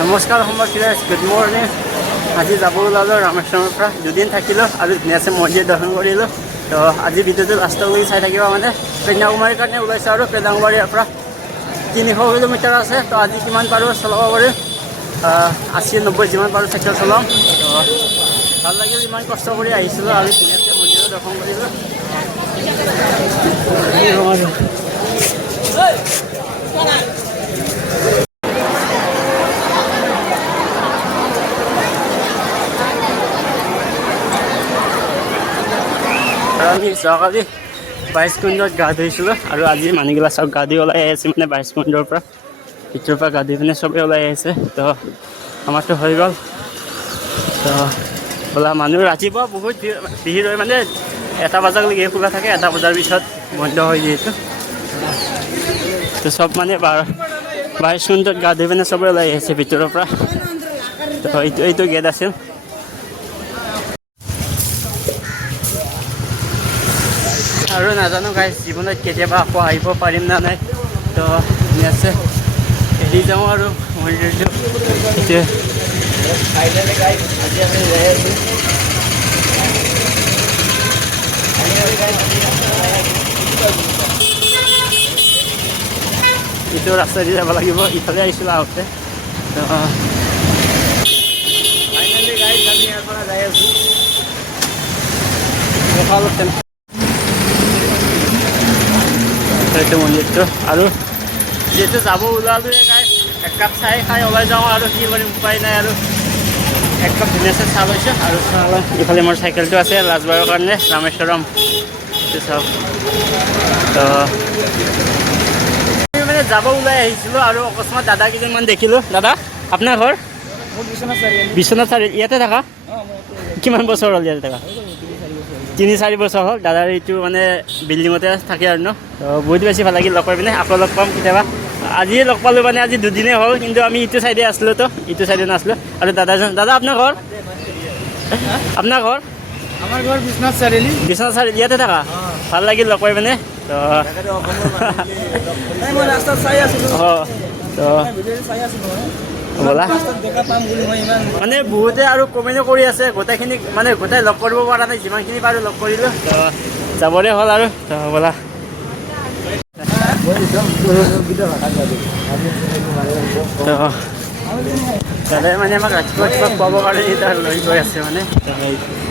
নমস্কাৰ সম্বাদ good morning. আজি যাব ওলালোঁ ৰামেশ্বৰৰ পৰা। দুদিন থাকিলোঁ আৰু ধুনীয়াছে মন্দিৰ দৰ্শন কৰিলোঁ। তো আজি ভিডিঅ'টো লাষ্টলৈকে চাই থাকিব। মানে কন্যাকুমাৰীৰ কাৰণে ওলাইছোঁ আৰু কন্যাকুমাৰীৰ পৰা 300 কিলোমিটাৰ আছে। তো আজি কিমান পাৰোঁ চলাব পাৰিম, 80-90 যিমান পাৰোঁ চাইকেল চলাম। তো ভাল লাগিল, ইমান কষ্ট কৰি আহিছিলোঁ আৰু ধুনীয়াকৈ মন্দিৰৰ দৰ্শন কৰিলোঁ। আমি যোৱাকালি 22 কুণ্ডত গা ধুইছিলোঁ আৰু আজি মানুহগিলা চব গা ধুই ওলাই আহিছে। মানে 22 কুণ্ডৰ পৰা ভিতৰৰ পৰা গা ধুই পিনে চবেই ওলাই আহিছে। তো আমাৰতো হৈ গ'ল। তো বোলা মানুহ ৰাতিপুৱা বহুত ভিৰ হয়, মানে 1 বজালৈকে খোলা থাকে, 1 বজাৰ পিছত বন্ধ হয় যিহেতু। তো চব মানে 22 কুণ্ডত গা ধুই পিনে চবেই ওলাই আহিছে ভিতৰৰ পৰা। তো এইটো গেট আছিল। আৰু নাজানো গাইজ, জীৱনত কেতিয়াবা আকৌ আহিব পাৰিম না নাই। তো আছে এৰি যাওঁ আৰু মন্দিৰটো এতিয়া। এইটো ৰাস্তা দি যাব লাগিব, ইফালে আহিছিলোঁ আহোঁতে। তো ফাইনেলি গাইজ আমি ইয়াৰ পৰা যাই আছোঁ। এইটো মন্দিৰটো আৰু যিহেতু যাব ওলালোৱে গাইজ, 1 কাপ চাহ খাই ওলাই যাওঁ আৰু কি কৰিম, উপায় নাই। আৰু 1 কাপ ধুনীয়াছে চাহ লৈছোঁ আৰু চাহ লওঁ। ইফালে মোৰ চাইকেলটো আছে লাজবাৰৰ কাৰণে, ৰামেশ্বৰম। এইটো চাওক। তো মানে যাব ওলাই আহিছিলোঁ আৰু অকস্মাত দাদা কেইজনমান দেখিলোঁ। দাদা আপোনাৰ ঘৰ? বিশ্বনাথ চাৰিআলি। ইয়াতে থাকা? কিমান বছৰ হ'ল ইয়াতে থাকা? 3-4 বছৰ হ'ল। দাদাৰ এইটো মানে বিল্ডিঙতে থাকে আৰু ন। তো বহুত বেছি ভাল লাগিল লগ পাই পিনে। আকৌ লগ পাম কেতিয়াবা। আজিয়ে লগ পালোঁ, মানে আজি দুদিনেই হ'ল, কিন্তু আমি ইটো চাইডে আছিলোঁ, তো ইটো চাইডে নাছিলোঁ। আৰু দাদাজন, দাদা আপোনাৰ ঘৰ? আপোনাৰ ঘৰ? আমাৰ ঘৰ বিশ্বনাথ চাৰিআলি। বিশ্বনাথ চাৰিআলি ইয়াতে থাকা? ভাল লাগিল লগ পাই পিনে। তো মই ৰাস্তাত চাই আছিলোঁ। তো চাই আছিলোঁ ব'লা। দেখা পাম বুলি মই ইমান মানে বহুতে আৰু কমেণ্টো কৰি আছে, গোটেইখিনি মানে গোটেই লগ কৰিব পৰা নাই, যিমানখিনি পাৰোঁ লগ কৰিলোঁ। তো যাবৰে হ'ল আৰু। তো ব'লা। তো দাদাই মানে আমাক ৰাতিপুৱা কিবা খুৱাবৰ কাৰণে এতিয়া লৈ গৈ আছে মানে।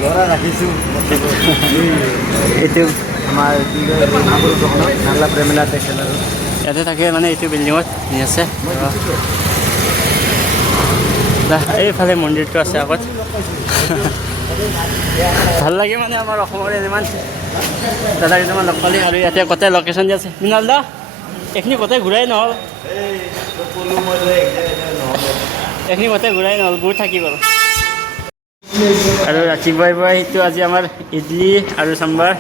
ল'ৰা ৰাখিছোঁ। এইটো আমাৰ নালা প্ৰেমিলা তেখেত আৰু ইয়াতে থাকে, মানে এইটো বিল্ডিঙত নি আছে। এইফালে মন্দিৰটো আছে আগত। ভাল লাগে মানে আমাৰ অসমৰ ইমান দাদা কেইটামান লগ পালি। আৰু ইয়াতে গোটেই লোকেশ্যন দি আছে। মৃণাল দা এইখিনি গোটেই ঘূৰাই নহ'ল, এইখিনি গোটেই ঘূৰাই নহ'ল, বহুত থাকি গ'ল। আৰু ৰাতিপুৱাই সেইটো আজি আমাৰ ইডলি আৰু চাম্বাৰ।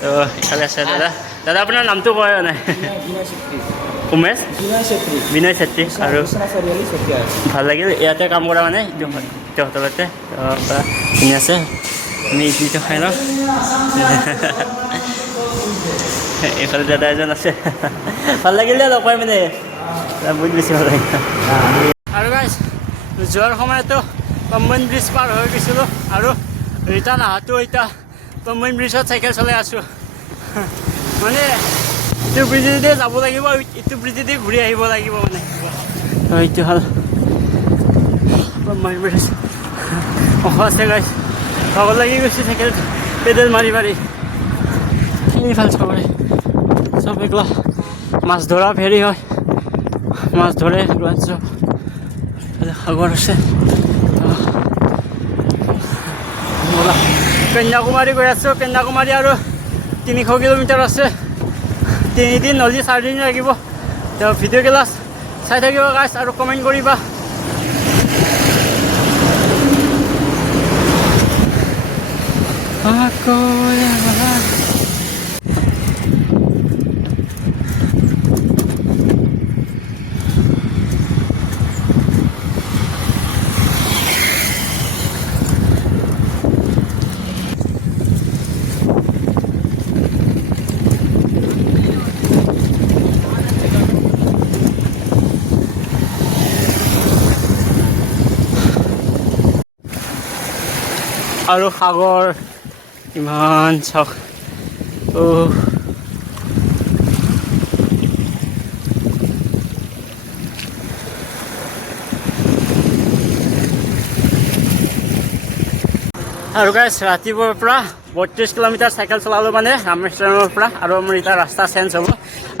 তো ইফালে আছে দাদা। দাদা আপোনাৰ নামটো কোৱা নাই? উমেশ বিনয় চেত্ৰী। আৰু ভাল লাগিল ইয়াতে কাম কৰা, মানে এইটো হোটেলতে। ধুনীয়া আছে। আমি ইডলিটো খাই লওঁ। এইফালে দাদা এজন আছে। ভাল লাগিলে লগ পাই মানে, বহুত বেছি ভাল লাগিল। আৰু গাইজ যোৱাৰ সময়তো পম্বন ব্ৰিজ পাৰ হৈ গৈছিলোঁ আৰু ৰিটাৰ্ণ অহাটো এতিয়া পম্বন ব্ৰিজত চাইকেল চলাই আছোঁ। মানে ইটো ব্ৰিজেদি যাব লাগিব, ইটো ব্ৰিজেদি ঘূৰি আহিব লাগিব মানে। এইটো হ'ল পম্বন ব্ৰিজ। আছে গাইজ, ভাগৰ লাগি গৈছে চাইকেল পেডেল মাৰি মাৰি। এইফালে চবৰে চব এইগিলা মাছ ধৰা ফেৰী হয়, মাছ ধৰে চব। সাগৰ আছে। ব'লা কন্যাকুমাৰী গৈ আছোঁ। কন্যাকুমাৰী আৰু 300 কিলোমিটাৰ আছে। 3 দিন নহ'লে 4 দিন লাগিব। তো ভিডিঅ' ক্লাছ চাই থাকিব গাইজ আৰু কমেণ্ট কৰিবা। আৰু সাগৰ ইমান চাওক আৰু গাইছ ৰাতিপুৱাৰ পৰা 32 কিলোমিটাৰ চাইকেল চলালোঁ মানে ৰামেশ্বৰমৰ পৰা আৰু আমাৰ এতিয়া ৰাস্তা চেঞ্জ হ'ব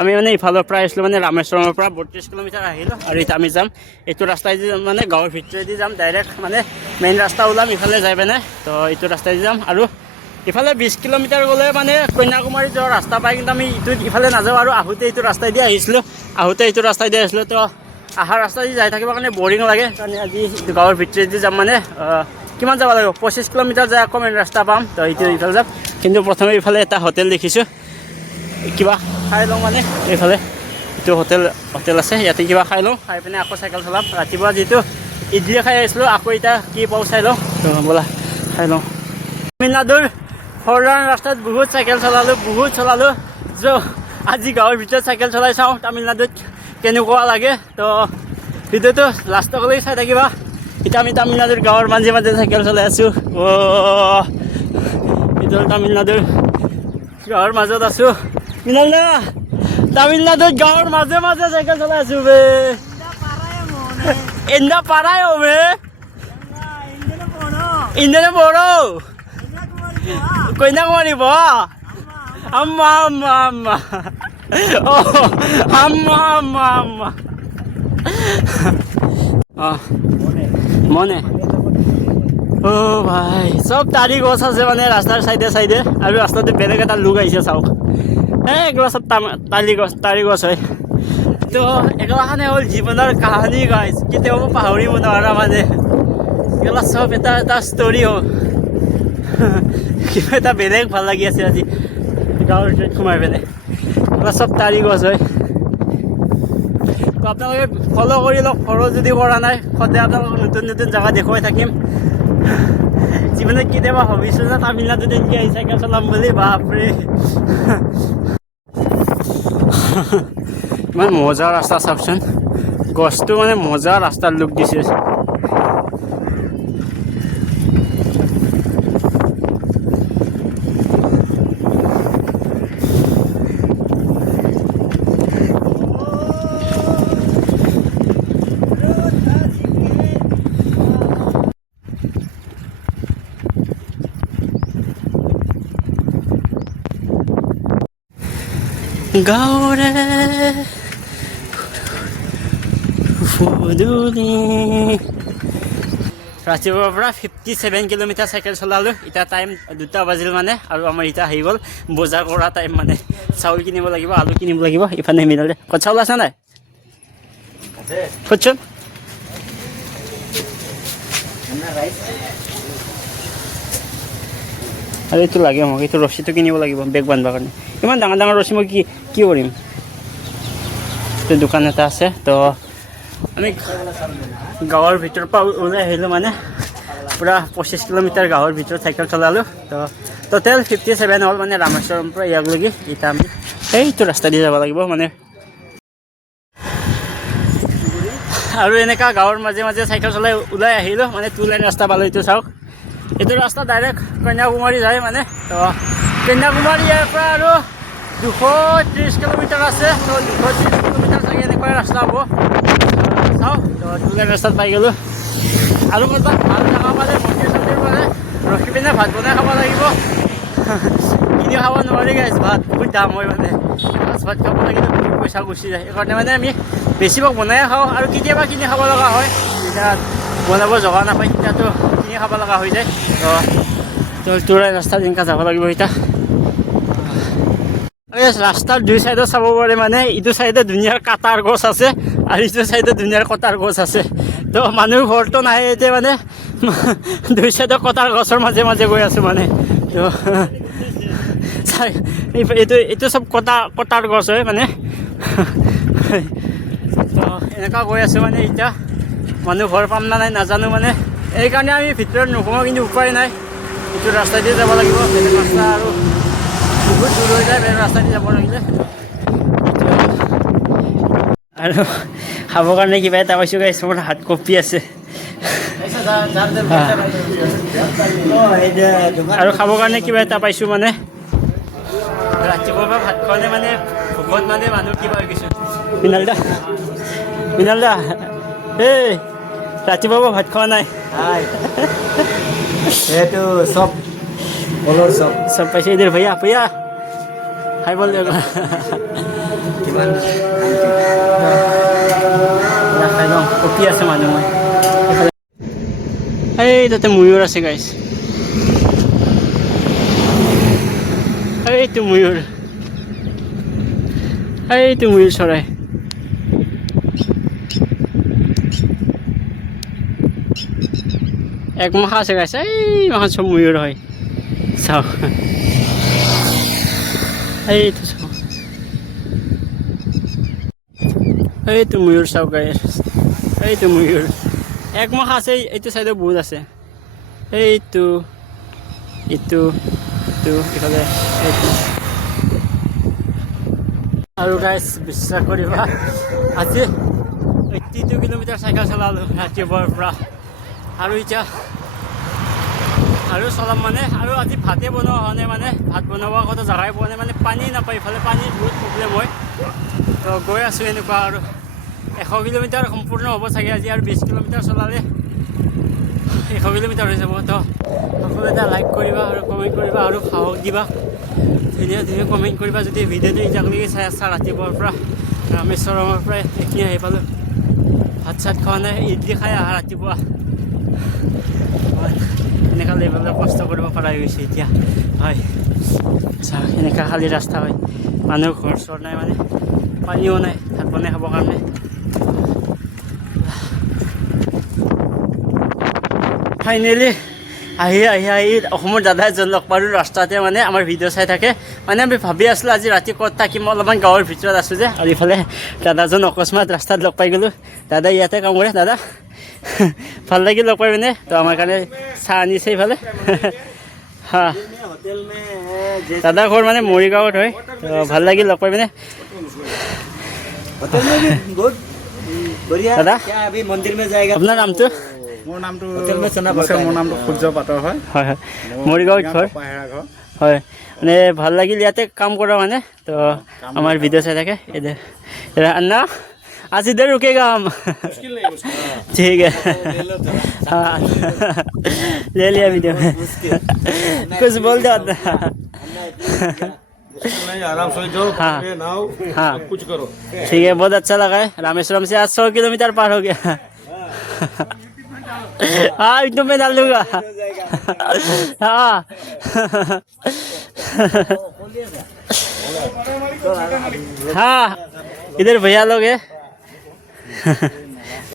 আমি মানে ইফালৰ পৰা আহিছিলোঁ মানে ৰামেশ্বৰমৰ পৰা 32 কিলোমিটাৰ আহিলোঁ আৰু এতিয়া আমি যাম এইটো ৰাস্তাইদি মানে গাঁৱৰ ভিতৰেদি যাম ডাইৰেক্ট মানে মেইন ৰাস্তা ওলাম ইফালে যাই পিনে তো এইটো ৰাস্তাইদি যাম আৰু ইফালে 20 কিলোমিটাৰ গ'লে মানে কন্যাকুমাৰী যোৱাৰ ৰাস্তা পাই কিন্তু আমি ইফালে নাযাওঁ আৰু আহোঁতে এইটো ৰাস্তাইদি আহিছিলোঁ তো অহাৰ ৰাস্তাইদি যাই থাকিবৰ কাৰণে বৰিং লাগে কাৰণে আজি গাঁৱৰ ভিতৰেদি যাম মানে কিমান যাব লাগিব 25 কিলোমিটাৰ যায় আকৌ মেইন ৰাস্তা পাম তো এইটো ইফালে যাম কিন্তু প্ৰথমে ইফালে এটা হোটেল দেখিছোঁ কিবা খাই লওঁ মানে এইফালে এইটো হোটেল আছে ইয়াতে কিবা খাই লওঁ খাই পিনে আকৌ চাইকেল চলাম ৰাতিপুৱা যিটো ইডলি খাই আহিছিলোঁ আকৌ এতিয়া কি পাওঁ চাই লওঁ তো ব'লা খাই লওঁ তামিলনাডুৰ ফৰলাইন ৰাস্তাত বহুত চাইকেল চলালোঁ আজি গাঁৱৰ ভিতৰত চাইকেল চলাই চাওঁ তামিলনাডুত কেনেকুৱা লাগে তো ভিডিঅ'টো লাষ্টলৈকে চাই থাকিবা এতিয়া আমি তামিলনাডুৰ গাঁৱৰ মাজে মাজে চাইকেল চলাই আছোঁ এইটো তামিলনাডুৰ গাঁৱৰ মাজত আছোঁ তামিলনাডুৰ গাঁৱৰ মাজে মাজে চাইকেল চলাই আছোঁ বে এন্দা পাৰাই বে ইন্দনে বড়ো কন্যাকুমাৰী বহা আম্মা আম্মা আম্মা আম্মা আম্মা আম্মা মনে ভাই চব তাৰি গছ আছে মানে ৰাস্তাৰ চাইডে আৰু ৰাস্তাতে বেলেগ এটা লুক আহিছে চাওক এগুলো চব তাৰি গছ হয় তো এগুলাখানে হ'ল জীৱনৰ কাহানী গাইজ কেতিয়াবা পাহৰিব নোৱাৰা মানে এগুলা চব এটা ষ্টৰি হ'ল কিবা এটা বেলেগ ভাল লাগি আছে আজি গাঁৱৰ ভিতৰত সোমাই পিনে এগুলা চব তাৰি গছ হয় তো আপোনালোকে ফ'ল' কৰি লওক ফ'ল' যদি কৰা নাই সদায় আপোনালোকক নতুন জেগা দেখুৱাই থাকিম জীৱনত কেতিয়াবা ভাবিছোঁ যে তামিলনাডুত এনেকৈ আহি চাইকেল চলাম বুলি বাপৰে ইমান মজা ৰাস্তা চাওকচোন গছটো মানে মজা ৰাস্তাৰ লুক দিছে গাঁৱৰে ৰাতিপুৱাৰ পৰা 57 কিলোমিটাৰ চাইকেল চলালোঁ এতিয়া টাইম 2টা বাজিল মানে আৰু আমাৰ এতিয়া আহি গ'ল বজাৰ কৰা টাইম মানে চাউল কিনিব লাগিব আলু কিনিব লাগিব ইফালে মিলালে ক'ত চাউল আছে নাই ক'তচোন আৰু এইটো লাগে মোক এইটো ৰছীটো কিনিব লাগিব বেগ বান্ধিবৰ কাৰণে ইমান ডাঙৰ ৰছী মই কি কৰিম এইটো দোকান এটা আছে তো আমি গাঁৱৰ ভিতৰৰ পৰা ওলাই আহিলোঁ মানে পূৰা 25 কিলোমিটাৰ গাঁৱৰ ভিতৰত চাইকেল চলালোঁ তো টোটেল 57 হ'ল মানে ৰামেশ্বৰম পৰা ইয়াকলৈকে এতিয়া আমি এইটো ৰাস্তা দি যাব লাগিব মানে আৰু এনেকুৱা গাঁৱৰ মাজে মাজে চাইকেল চলাই ওলাই আহিলোঁ মানে 2 লাইন ৰাস্তা পালোঁ এইটো চাওক এইটো ৰাস্তা ডাইৰেক্ট কন্যাকুমাৰী যায় মানে তো কন্যাকুমাৰী ইয়াৰ পৰা আৰু 230 কিলোমিটাৰ আছে তো 230 কিলোমিটাৰ চাগে এনেকুৱাই ৰাস্তা হ'ব চাওক তো 2 লাইন ৰাস্তাত পাই গ'লোঁ আৰু ক'ৰবাত ভাল জেগা পালে মন্দিৰ পালে ৰখি পিনে ভাত বনাই খাব লাগিব কিনি খাব নোৱাৰি গাইছ ভাত বহুত দাম হয় মানে ভাত খাব লাগিলে বহুত পইচা গুচি যায় সেইকাৰণে মানে আমি বেছিভাগ বনাই খাওঁ আৰু কেতিয়াবা কিনি খাব লগা হয় যেতিয়া বনাব জগা নাপায় তেতিয়াতো কিনি খাব লগা হৈ যায় তো তোৰ ৰাস্তাত এনেকুৱা যাব লাগিব এতিয়া ৰাস্তাৰ 2 চাইডত চাব পাৰে মানে ইটো চাইডে ধুনীয়াৰ কাটাৰ গছ আছে আৰু ইটো চাইডে ধুনীয়াৰ কটাৰ গছ আছে তো মানুহ ঘৰটো নাহে এতিয়া মানে 2 চাইডৰ কটাৰ গছৰ মাজে মাজে গৈ আছোঁ মানে তো এইটো চব কটাৰ গছ হয় মানে তো এনেকুৱা গৈ আছোঁ মানে এতিয়া মানুহ ঘৰ পাম না নাই নাজানো মানে এইকাৰণে আমি ভিতৰত নোসোমাওঁ কিন্তু উপায় নাই এইটো ৰাস্তা দিয়ে যাব লাগিব বেলেগ ৰাস্তা আৰু বহুত দূৰ হৈ যায় বেলেগ ৰাস্তা দি যাব লাগিলে আৰু খাবৰ কাৰণে কিবা এটা পাইছোঁ গাইছ মোৰ হাত কপি আছে আৰু খাবৰ কাৰণে কিবা এটা পাইছোঁ মানে ৰাতিপুৱাৰ পৰা ভাত খোৱানে মানে ভোকত মানে মানুহ কিবা হৈ গৈছোঁ মৃণাল দা এই ৰাতিপুৱাৰ পৰা ভাত খোৱা নাই এইটো চব কলৰ চব চব পাইছে ইধৰ ভৈয়া ভৈয়া খাই বল দিয়ক কিমান খাই লওঁ কপি আছে মানুহ মই এই তাতে ময়ূৰ আছে গাইছ এইটো ময়ূৰ চৰাই এক মাহ আছে গাইছ এই মাহত চব ময়ূৰ হয় চাওক এইটো চাওক এইটো ময়ূৰ চাওক গাইছ এইটো ময়ূৰ এক মাহ আছে এইটো চাইডে বহুত আছে এইটো ইটো ইফালে এইটো আৰু গাইছ বিশ্বাস কৰিবা আজি 82 কিলোমিটাৰ চাইকেল চলালোঁ ৰাতিপুৱাৰ পৰা আৰু এতিয়া আৰু চলাম মানে আৰু আজি ভাতে বনোৱা হোৱা নাই মানে ভাত বনাব কথা জেগাই পোৱা নাই মানে পানী নাপায় ইফালে পানীৰ বহুত প্ৰব্লেম হয় তো গৈ আছোঁ এনেকুৱা আৰু 100 কিলোমিটাৰ সম্পূৰ্ণ হ'ব চাগে আজি আৰু 20 কিলোমিটাৰ চলালে 100 কিলোমিটাৰ হৈ যাব তো সকলোৱে এটা লাইক কৰিবা আৰু কমেণ্ট কৰিবা আৰু সাহস দিবা ধুনীয়া কমেণ্ট কৰিবা যদি ভিডিঅ'টো এতিয়ালৈকে চাই আছা ৰাতিপুৱাৰ পৰা ৰামেশ্বৰমৰ পৰা এইখিনি আহি পালোঁ ভাত চাত খোৱা নাই ইডলি খাই আহা ৰাতিপুৱা এনেকুৱা লেভেলৰ কষ্ট কৰিব পৰা গৈছে এতিয়া হয় চাওক এনেকুৱা খালী ৰাস্তা হয় মানুহ ঘৰ চৰ নাই মানে পানীও নাই ভাত বনাই খাবৰ কাৰণে ফাইনেলি আহি অসমৰ দাদা এজন লগ পালোঁ ৰাস্তাতে মানে আমাৰ ভিডিঅ' চাই থাকে মানে আমি ভাবি আছিলোঁ আজি ৰাতি ক'ত থাকিম অলপমান গাঁৱৰ ভিতৰত আছোঁ যে আৰু ইফালে দাদাজন অকস্মাত ৰাস্তাত লগ পাই গ'লোঁ দাদা ইয়াতে কাম কৰে দাদা ভাল লাগিল লগ পাই পিনে তো আমাৰ কাৰণে চাহ আনিছে ইফালে হা দাদা ঘৰ মানে মৰিগাঁৱত হয় তো ভাল লাগিল লগ পাই পিনে দাদা মন্দিৰ মে যায়গা আপোনাৰ নামটো মোৰ নামটো মোৰ নামটো সূৰ্য পাতৰ হয় হয় মৰিগাঁৱত ঘৰ পাহেৰা ঘৰ হয় মানে ভাল লাগিল ইয়াতে কাম কৰা মানে তো আমাৰ ভিডিঅ' চাই থাকে अन्ना आज इधर रुकेगा हम ठीक है हाँ ले लिया वीडियो कुछ बोल दो आराम से जाओ हाँ नाओ हाँ कुछ करो ठीक है बहुत अच्छा लगा है रामेश्वरम से आज 100 किलोमीटर पार हो गया हाँ एकदम में डाल दूंगा हाँ हाँ इधर भैया लोग है